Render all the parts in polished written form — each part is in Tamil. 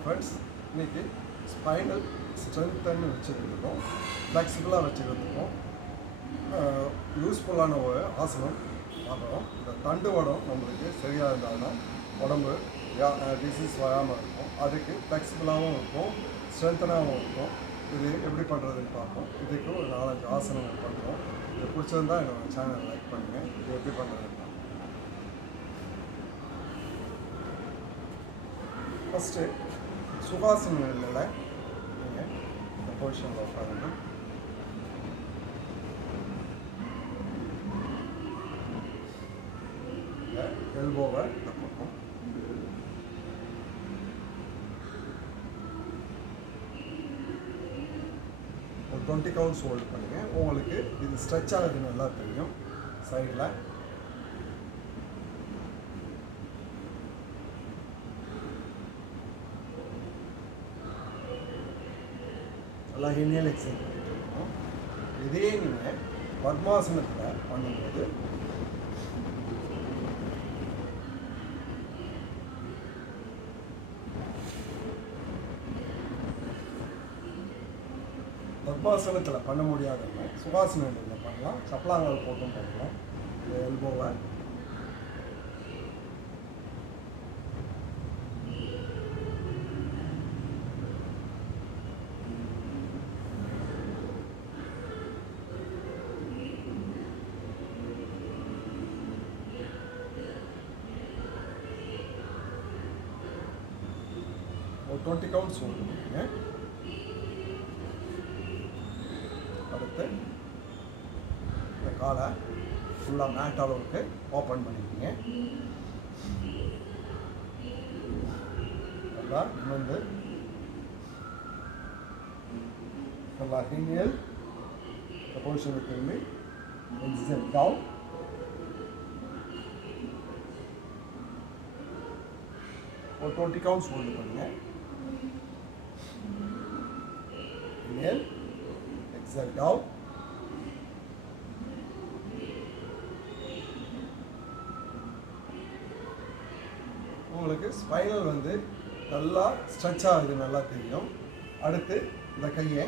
ஃப்ரெண்ட்ஸ், இன்றைக்கி ஸ்பைனல் ஸ்ட்ரென்த்தன்னு வச்சுக்கிறதுக்கும் ஃப்ளெக்சிபிளாக வச்சுக்கிறதுக்கும் யூஸ்ஃபுல்லான ஒரு ஆசனம் பார்க்குறோம். இந்த தண்டுவடம் நம்மளுக்கு சரியாக இருந்தாலும் உடம்பு டிசீஸ் வராமல் இருக்கும். அதுக்கு ஃப்ளெக்சிபிளாகவும் இருக்கும், ஸ்ட்ரென்த்தனாகவும் இருக்கும். இது எப்படி பண்ணுறதுன்னு பார்ப்போம். இதுக்கு ஒரு 4-5 ஆசனங்கள் பண்ணுறோம். இது பிடிச்சிருந்தா என்னோட சேனல் லைக் பண்ணுங்கள். இது எப்படி பண்ணுறதுன்னு ஃபஸ்ட்டு சுகாசனங்களில் நீங்கள் இந்த பொசிஷனில் உட்காருங்க. எல்போவை தப்பணும். ஒரு 20 கவுண்ட்ஸ் ஹோல்ட் பண்ணுங்கள். உங்களுக்கு இது ஸ்ட்ரெச் ஆகுது நல்லா தெரியும். சைடில் நல்லா இனியல் எக்ஸசைஸ் பண்ணிட்டு இருக்கோம். இதே நீங்கள் பத்மாசனத்தில் பண்ணும்போது பத்மாசனத்தில் பண்ண முடியாதவங்க சுகாசனத்தில் பண்ணலாம். சப்பலாங்கால் போட்டும் பண்ணலாம். இந்த எல்போவை ஒரு 20 கவுண்ட்ஸ் ஹோல்ட் பண்ணுங்க. அடுத்து இந்த காலை ஃபுல்லாக மேட் அளவுக்கு ஓப்பன் பண்ணிக்கோங்க. நல்லா நிமிர்ந்து நல்லா இனியல் இந்த பொசிஷனுக்கு திரும்பி எக்ஸிட் டவுன். ஒரு 20 கவுண்ட்ஸ் ஹோல்டு பண்ணுங்கள். Inhale, exhale down. உங்களுக்கு ஸ்பைனல் நல்லா ஸ்ட்ரெச் ஆகுது நல்லா தெரியும். அடுத்து இந்த கையை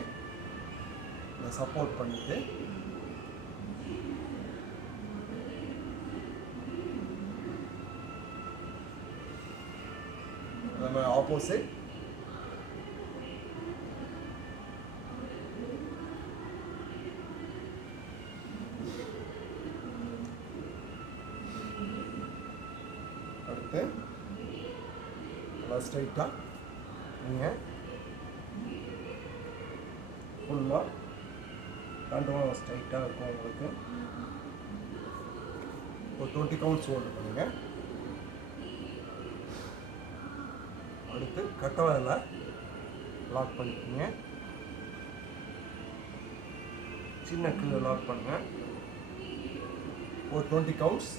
இந்த சப்போர்ட் பண்ணிட்டு நம்ம ஆப்போசிட் அடுத்து நல்லா ஸ்ட்ரைட்டாக நீங்கள் ஃபுல்லாக கண்ட்ரோலாக ஸ்ட்ரைட்டாக இருக்கும். உங்களுக்கு ஒரு 20 கவுண்ட்ஸ் ஹோல்டு பண்ணுங்கள். அடுத்து கட்டவரில் லாக் பண்ணிக்கோங்க. சின்ன கீழே லாக் பண்ணுங்கள். ஒரு 20 கவுண்ட்ஸ்.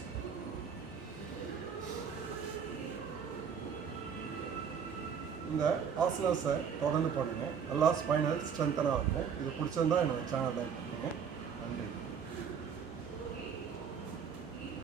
இந்த ஆசனாஸை தொடர்ந்து பண்ணுங்கள். நல்லா ஸ்பைனல் ஸ்ட்ரென்த்தனாக இருக்கும். இது பிடிச்சிருந்தா என்னோடய சேனல் லைக் பண்ணுங்கள்.